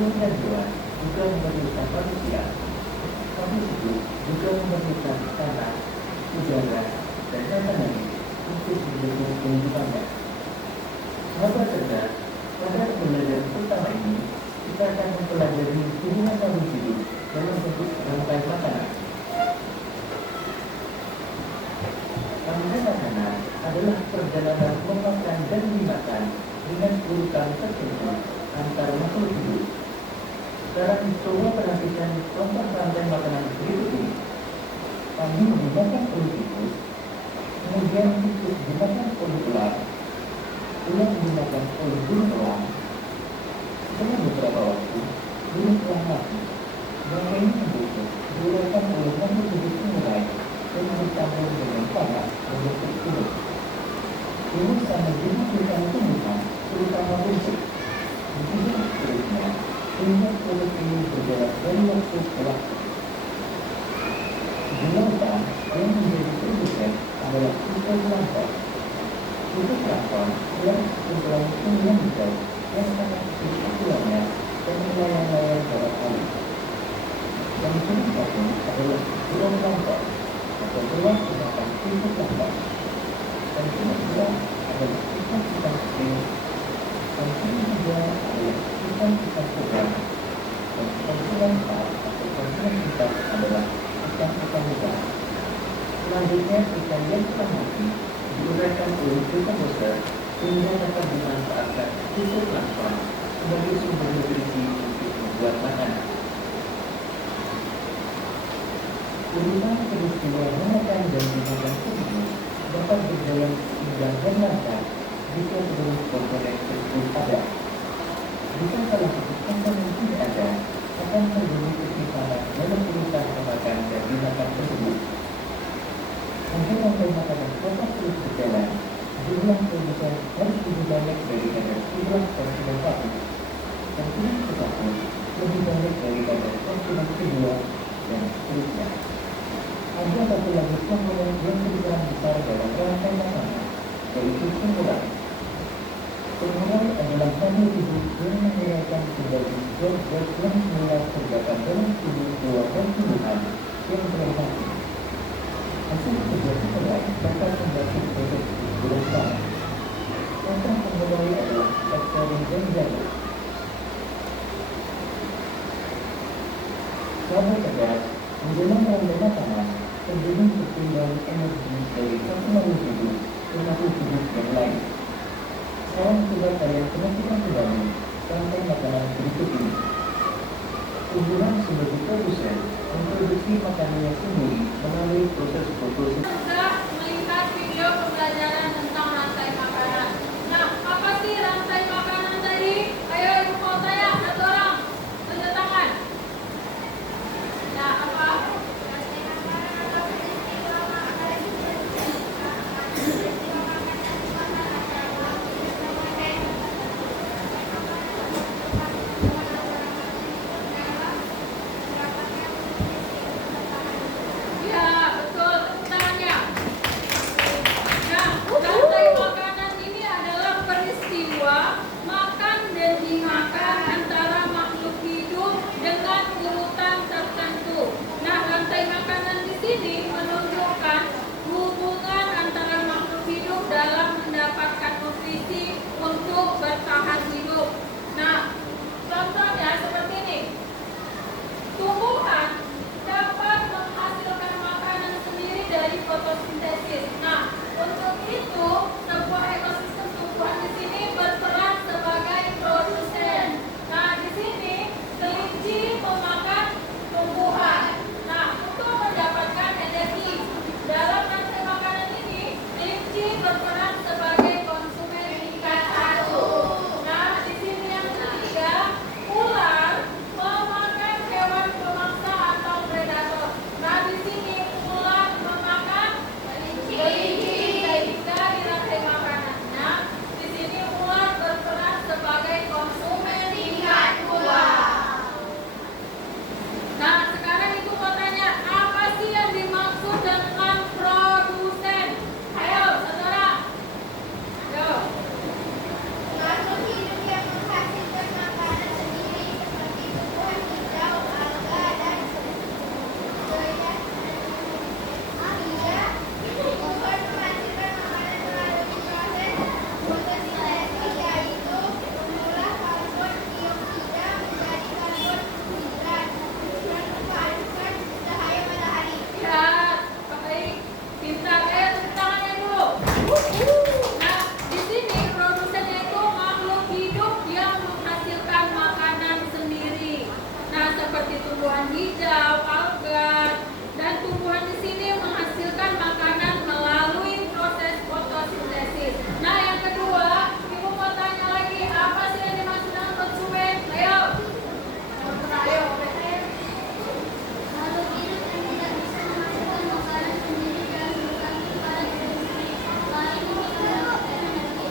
Kementerian Hewan juga memerlukan manusia. Kami itu juga memerlukan tanah, udara, dan makanan untuk mendukung kehidupannya. Sahabat cerdas, pada pembelajaran pertama ini, kita akan mempelajari hubungan makhluk hidup dalam bentuk rantai makanan. Rantai makanan adalah perjalanan memakan dan dimakan dengan urutan tertentu antar makhluk hidup. Sekarang coba perhatikan contoh rantai makanan berikut ini. Kami menggunakan kulit tikus, kemudian tikus dimakan oleh ular, ular dimakan oleh burung elang. Setelah beberapa waktu, burung elang mati. Bangkai ini membusuk, diuraikan oleh makhluk hidup yang lain dan bercampur dengan tanah membentuk kulit. Ini sama dengan kulit tumbuhan, terutama busuk. Begitu seterusnya, sehingga kulit ini bergerak dari waktu ke waktu. Di lautan, yang menjadi produsen adalah fitoplankton. Fitoplankton adalah sekumpulan tumbuhan hijau yang sangat kecil ukurannya dan melayang-layang bawah air. Yang paling satu adalah zooplankton atau luas dimakan fitoplankton. Dan kedua adalah ikan-ikan kecil. Dan ketiga adalah ikan-ikan kolam. Dan keempat atau keempat adalah ikan-ikan besar. Selanjutnya ikan yang telah mati diuraikan oleh glukosa sehingga dapat dimanfaatkan fitoplankton sebagai sumber nutrisi untuk membuat makanan. Urutan peristiwa memakan dan dimakan tersebut dapat berjalan seimbang dan lancar jika seluruh komponen tersebut ada. Jika salah satu komponen tidak ada, akan terjadi ketimpangan dalam urutan memakan dan dimakan tersebut. Agar rantai makanan dapat terus berjalan, jumlah produsen harus lebih banyak daripada jumlah konsumen satu, dan jumlah satu lebih banyak daripada konsumen kedua, dan seterusnya. Ada satu lagi komponen yang berperan besar dalam rantai makanan, yaitu pengurai. Pengurai adalah makhluk hidup yang menguraikan kembali zat-zat yang semula terdapat dalam tubuh keluarga tumbuhan yang bereaksi. Hasil kerja pengurai dapat membantu proses berulang. Contoh pengurai adalah bakteria dan jamur. Sahabat cerdas, menjelang rantai makanan terjadi perpindahan energi dari satu makhluk hidup ke makhluk hidup yang lain. Sekarang coba kalian perhatikan kembali rantai makanan berikut ini. Tumbuhan sebagai produsen memproduksi makanannya sendiri melalui proses fotosintesa. Sudah melihat video pembelajaran tentang rantai makanan. Nah, apa sih rantai makanan tadi? Ayo ibu mau tanya, satu orang tunjuk tangan. Nah, apa? Ya, betul. Tangannya. hijau, alga, dan tumbuhan di sini menghasilkan makanan melalui proses fotosintesis. Nah, yang kedua, Ibu mau tanya lagi, apa sih yang dimaksud dengan konsumen? Ayo. Ayo. Makhluk hidup yang tidak bisa menghasilkan makanan sendiri dan bergantung pada industri lain untuk mendapatkan energi.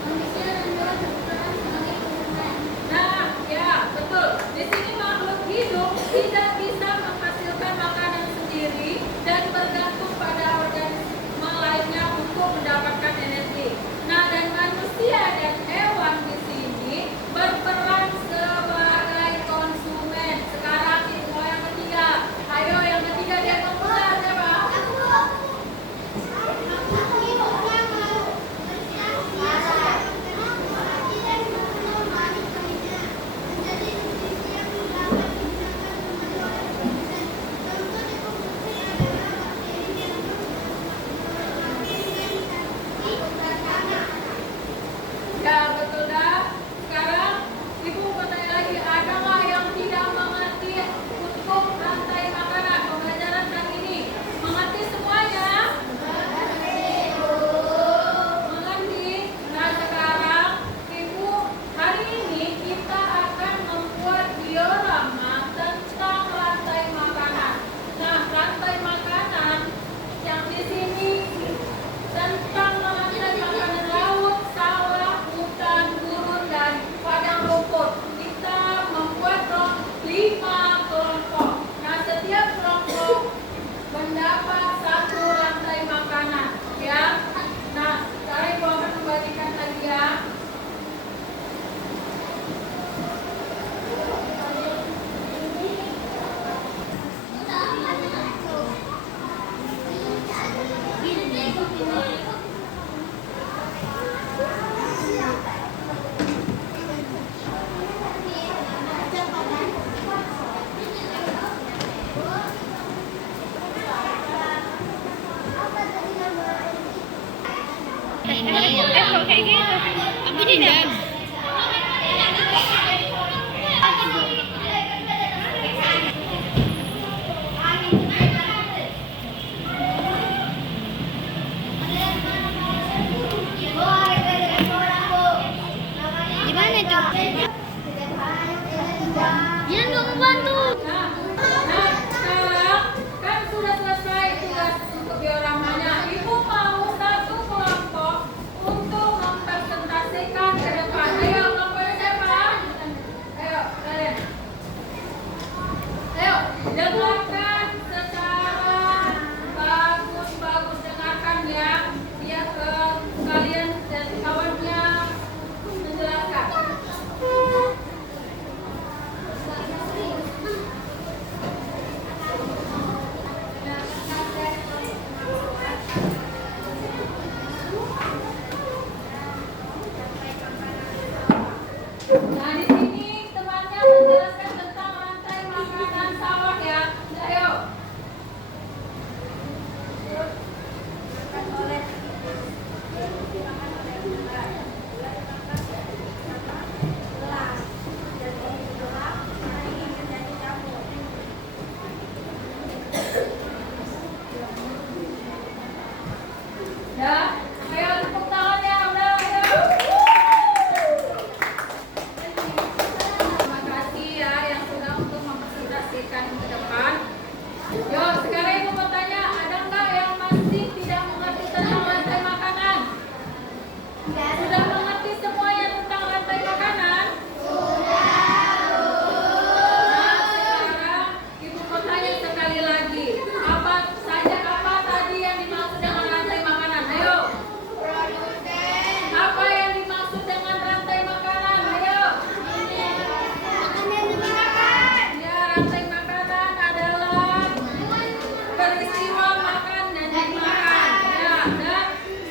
Manusia dan hewan berperan sebagai konsumen. Nah, ya, betul. Di sini makhluk hidup tidak bisa menghasilkan makanan sendiri dan bergantung pada organisme lainnya untuk mendapatkan energi. Nah, dan manusia dan hewan di sini berperan sebagai konsumen. Sekarang itu yang ketiga. Ayo, yang ketiga dia komputer siapa? Makhluk hidup yang bersiap-siap tidak mengorbankan dirinya menjadi industri yang dapat digunakan kembali oleh produsen. Contoh di konsumsi adalah bakteri yang di tanah. Ya, betul dah. Sekarang Ibu mau tanya lagi, ada nggak yang tidak mengerti untuk rantai makanan pembelajaran kali ini? Mengerti semuanya? Mengerti? Nah, sekarang Ibu, hari ini kita akan membuat diorama tentang rantai makanan. Nah, rantai makanan yang di sini tentang rantai makanan laut, sawah, hutan, gurun, dan padang rumput. Kita membuat 5 kelompok. Nah, setiap kelompok mendapat satu rantai makanan, ya. Nah, sekarang Ibu akan membagikan hadiah. Kok kayak gitu? Aku tidak. Gimana itu? Jangan kamu bantu. Nah, sekarang kan sudah selesai tugas untuk dioramanya. Ibu mau satu kelompok untuk mempresentasikan ke depan. Ayo, kelompoknya siapa? Ayo, kalian. Ayo, dengarkan secara bagus-bagus, dengarkan ya. Biar kalian dan kawannya menjelaskan. Nah, di sini temannya menjelaskan tentang rantai makanan sawah ya. Ayo. Ya, ayo tepuk tangan ya, udah, ayo. Terima kasih ya yang sudah untuk mempresentasikan ke depan. Yo, sekarang Ibu mau tanya, ada nggak yang masih tidak mengerti tentang rantai makanan? Sudah mengerti semuanya tentang rantai makanan? Nah, sekarang Ibu mau tanya sekali lagi, apa saja apa tadi yang dimaksud dengan rantai makanan? Ayo. Apa yang dimaksud dengan rantai makanan? Ayo. Ya, rantai makanan adalah peristiwa makan dan dimakan. Ya, dan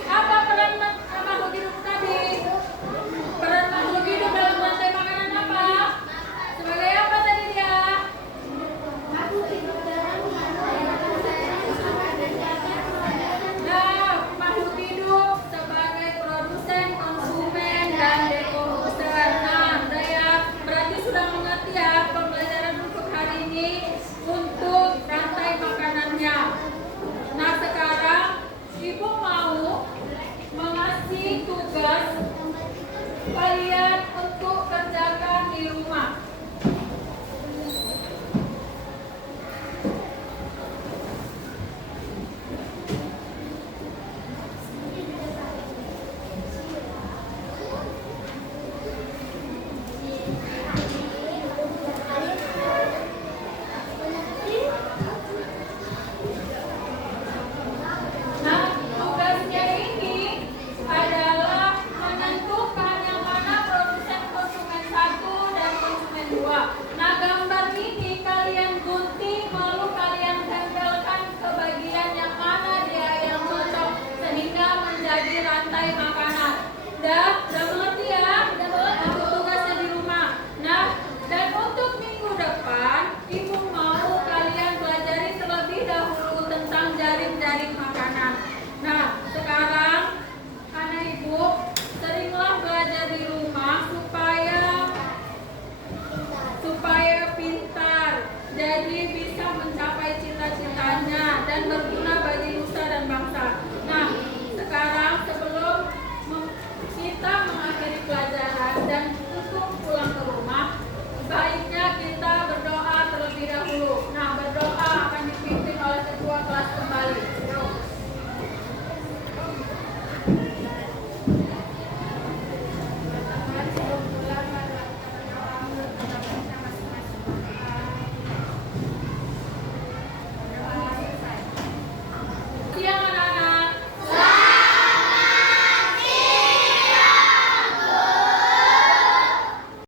apa peran makhluk hidup tadi? Peran makhluk hidup dalam rantai makanan apa? Sebagai apa tadi dia? Nah, makhluk hidup sebagai produsen, konsumen, dan dekomposer. Nah, udah ya, berarti sudah mengerti ya pembelajaran untuk hari ini. kesehatannya dan berguna